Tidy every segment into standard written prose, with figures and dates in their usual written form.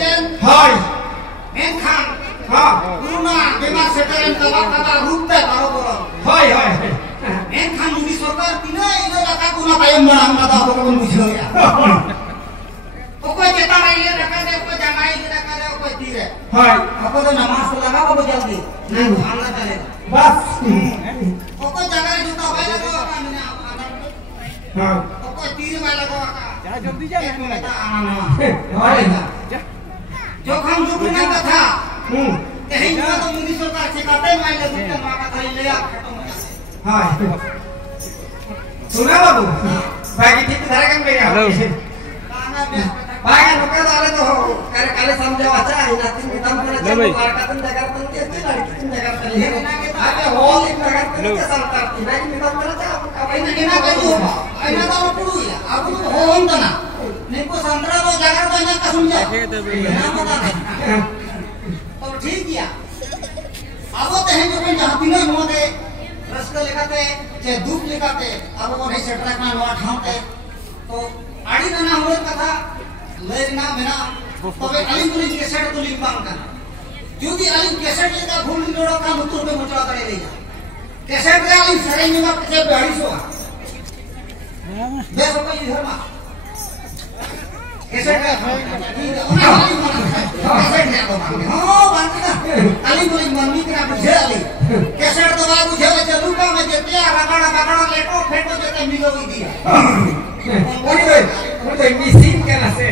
jen. Hai. Enkhan. Ha. Kuruna bemar seteren kata rupte baro boro. Hai. Enkhan mudi sarkar tina ilo laka kuna tayam banang mata apa pun bujho ya. Okoi cetan aile rakade okoi jangai rakade okoi tire. Hai. Apa to namas to laga apa jaldi. Nang anga chale. Bas. Okoi jangai juta baila ko apa mina andar. Ha. Okoi tire baila ko aka. जा जल्दी जा Eta ana. Hai. Jokham jukunan katha. Tehin Ya. to mudi sarkar chekate maile bukan ma katha ile ya. Hai. Sudah babu. Bagi kita kan bega. Halo. Kana bes. Bagi nuka dale to kare samjha acha inatin kitam kare Halo, bhai. markatan jaga penting ke lari kitam jaga penting. Ada hol in jaga penting ke saltar tidak kitam kare cha apa Aina ini kena kayu. Aina tahu pulu ya. Aku tuh hohon tanah. Niku sandra lo jaga banyak kasunja. Nama tane. तो ठीक या अब तेहन जो जहातिनो मोदे rusk लेकाते जे दुख लेकाते अब ओने सेटरा का नवा ठाउते तो आड़ी ना हमर कथा लेना मेना तबे अलिन कुली केसेट तो लिंक बांग का जदी अलिन केसेट लेका भूल जोड़ो का मुतुर पे मुचड़ा करे देगा केसेट रे अलिन सरे में के 250 बेसो कोई धर्मा केसेट रे ओना अलिन केसेट ने तो मांगे हां बांगे अलिन कुली मम्मी करा बुझे अली केसेट तो बा बुझे चलू का में जेते रगड़ा लेटो फेटो जेते मिलोई दिया Udah misin kan ase.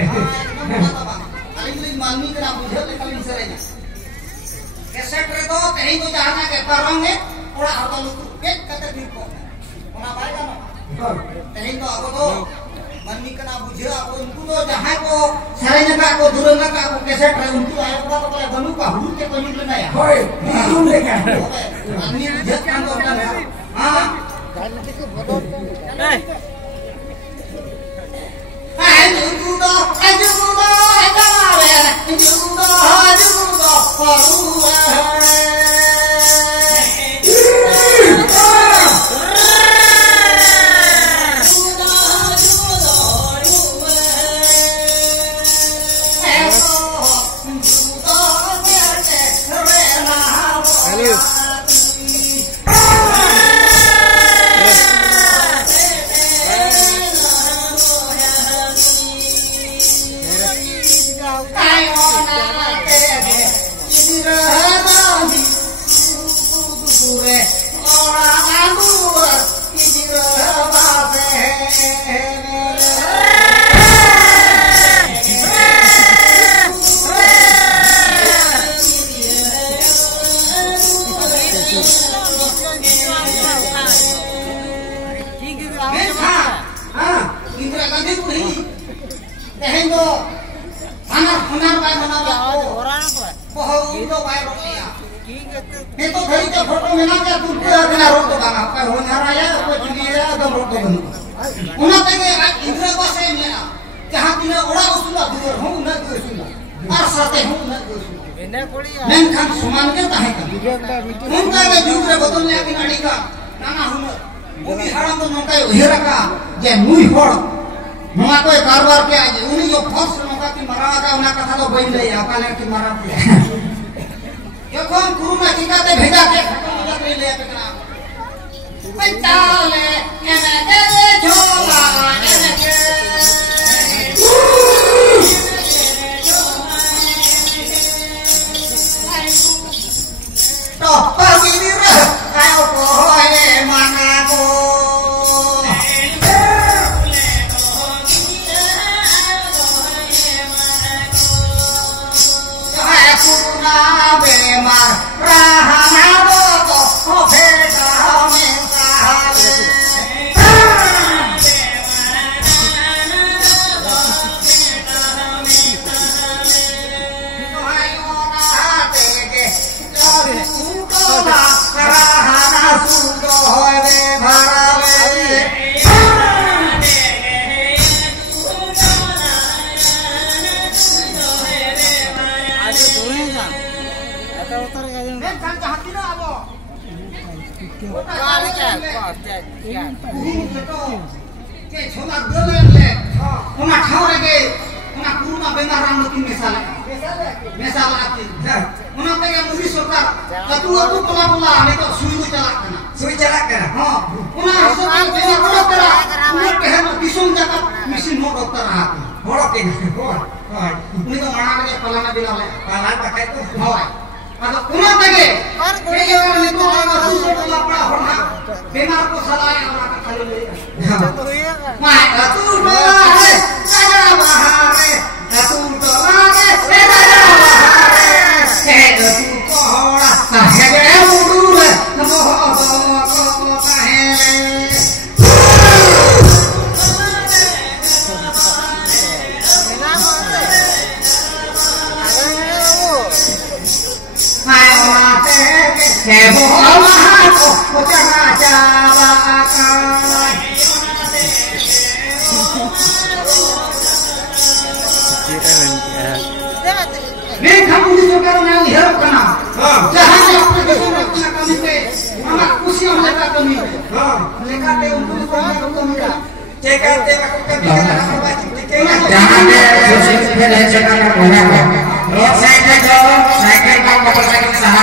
अलिन कुली मम्मी करा बुझे ले कलिन सरे ना केसेट रे तो कहीं को जाना के परंगे ओड़ा हतो लुक पेट कते दिन को ओना बायगा ना कहीं तो अब तो मम्मी कना बुझे अब उनको तो जहां को सरे ना को दूर ना को केसेट रे उनको आया को तो बनू का हुर के कोई लेना है Hoi, belum lekan. मम्मी बुझे काम तो ना हां Ajudo, Menkan suman ke tahe kan. Nungka ke jure botol le akin adi ka. Nana humor. Ubi haram to nungka uhira ka. Je mui hor. Nunga ko karbar ke aje. Uni jo first nungka ki mara ka una katha to bain le apane ki mara ke. Yokon kuruna chikate bheja ke khatam ho jate le ape kana. Pantale ene ke chola ene ke una kuruna bengaran nukin mesale mesala atin una tege muri sorkar atu pela neto sui calak kana ha una hasot bengar ora tara una kehan disum jakat mesin ho dokter hat horo ke ini to mana ke palana bilale palana pakai tu hoy ado una tege ke neto aga susu pela pala horna bengar ko salai ora ka khali ma atu bahare saja bahare atu bahare saja bahare sedo tu kohora sahege urule namo ho kahele Hebo Allah ko jaga jawa akan nih kamu di sekarang yang hidup kena jangan sampai disuruh kena kami pe anak usia mereka kami mereka te untuk kami CKT lakukan jangan deh dari CKT saya kan memperbaiki usaha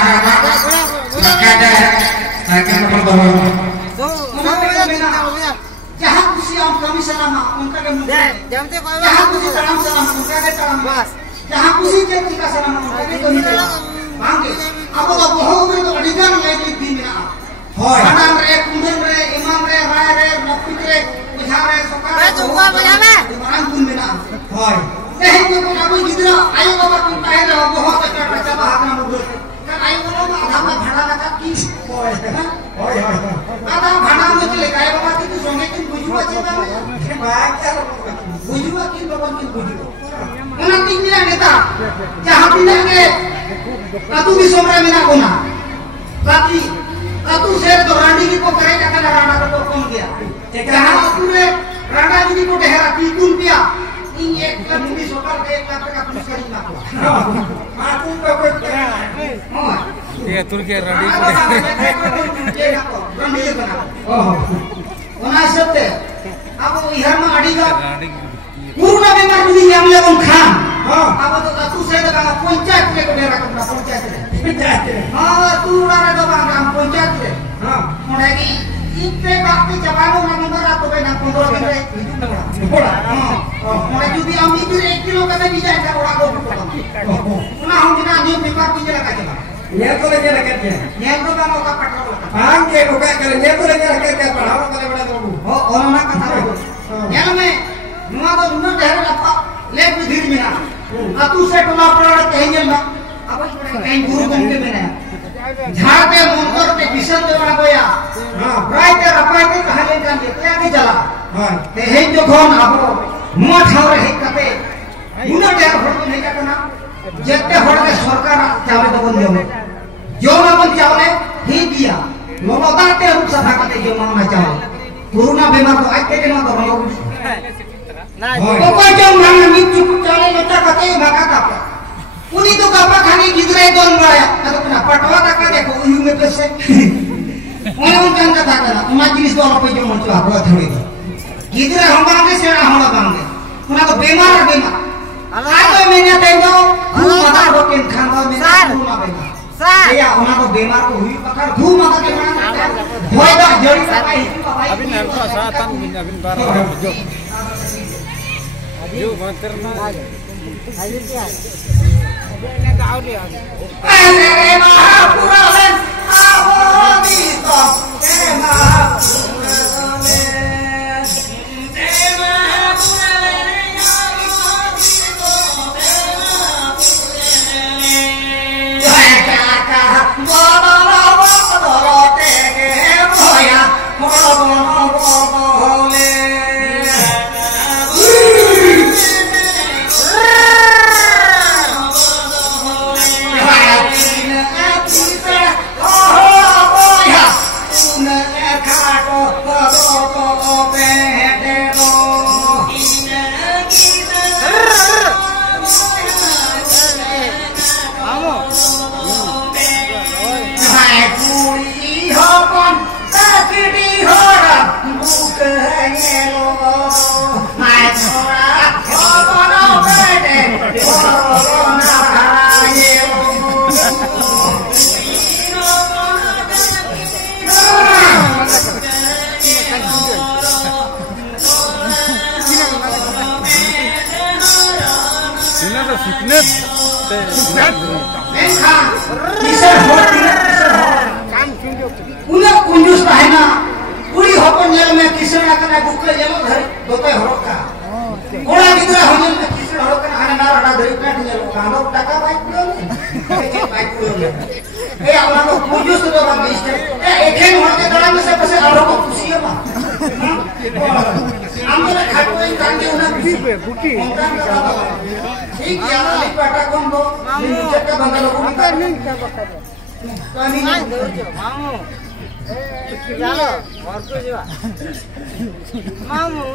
jahat usia kami selama untuk kemudian jahat usia dalam selama untuk dalam jahat usia ketika selama untuk kemudian panggil apa तो बहुत में तो अधिकार लगी थी मेरा खाना रे कुंडन रे इमाम रे राय रे नफिक रे बिहार रे सरकार रे चुका बजा में मांग कुन मेरा होय नहीं तो अब गिदरा आयो बाबा कुन कहे रे बहुत अच्छा अच्छा बात ना मुझे kan ayo kalau आधा में भाड़ा लगा की होय होय आधा भाड़ा में चले काय बाबा की संगे की बुझुआ चेता बुझुआ की बाबा की बुझुआ una tinggal neta jahat tidak ke Katu bisomra mina kona, katu ser to randi ki ko kare ka kana rana ko kon kiya. Jahan katu re rana jini ko dehera tikun piya. In ek katu bisokar ke ek katu ka pulis kari na ko. Aku ko ko. Dia tur ke randi ko. Randi ko na. Oh. Ona sabte. Abu ihar ma adi ka. Purna bemar duni yang legon khan. Apa tu katu saya dah bang panchayat ले को डेरा कपड़ा पंचायत हां तू रारा दो बang पंचायत ले हां मोड़ेगी इतने बाकी जवानो ना नंबर आ तो ना 15 दिन रे बोला हां मोड़े जुदी हम इधर 1 किलो का भी जाए का बड़ा को ना हम बिना न्यू पेपर की जला का चला ये तो ले जला के ये तो बang का पेट्रोल हां के को का करे ये तो ले जला के पढ़ावा करे बड़ा तो हो और ना कथा ये में नुआ तो नुना ढेर लपा ले धीर में ना Atu saya pernah pernah kayaknya mbak, apa kayak guru mungkin mana? Jahate motor te bisa tu mana goya? Right te rapai te kahane kan dia tu yang jala. Te hen jo khon apo muat haure hek kate. Guna te hor tu hek kana. Jette hor ke sarkar chawle to bon jome. Jo na bon chawle hi dia. Loloda te rup sabha kate jo na chawle. Corona bemar to ai te na to bang. Pokok jom mana micu cale leca kate maka apa? Uni tu apa kali gidre don raya atau kenapa? Patwa tak ada ko uyu me pese. Orang kan kata kana, majlis do apa jom muncul apa thori. Gidre hamba ke sera hamba bangge. Una to bemar. Ato menya tendo, mata rokin khanda me una bemar. Ya una to bemar ko hui pakar dhu mata ke mana. Hoy da jari sakai itu babai. Abin harus asatan abin barang jo. Yo manterna ayo dia ini kau dia ere mahapuralen abodito ere mahapuralen jaya kakak bodoro tege boya bodole fitness. Engkang, kisah hot tidak kisah hot. Punya kunjus tahena, puri hopon yang me kisah akan aku ke jalan hari dopai horoka. Orang kita hanya me kisah horoka, anak nara dari pernah di jalan kalau taka baik belum, baik belum. Orang tu kunjus tu orang misal, ikan horoka dalam masa pasal orang tu pusia mah. Ambil khatu yang tangki orang buki. ठीक है ना लिपाटा कौन दो निचट का बंदा लोगों की कर नहीं क्या बता दे कहानी नहीं दो जो मामू ए जानो और को जो मामू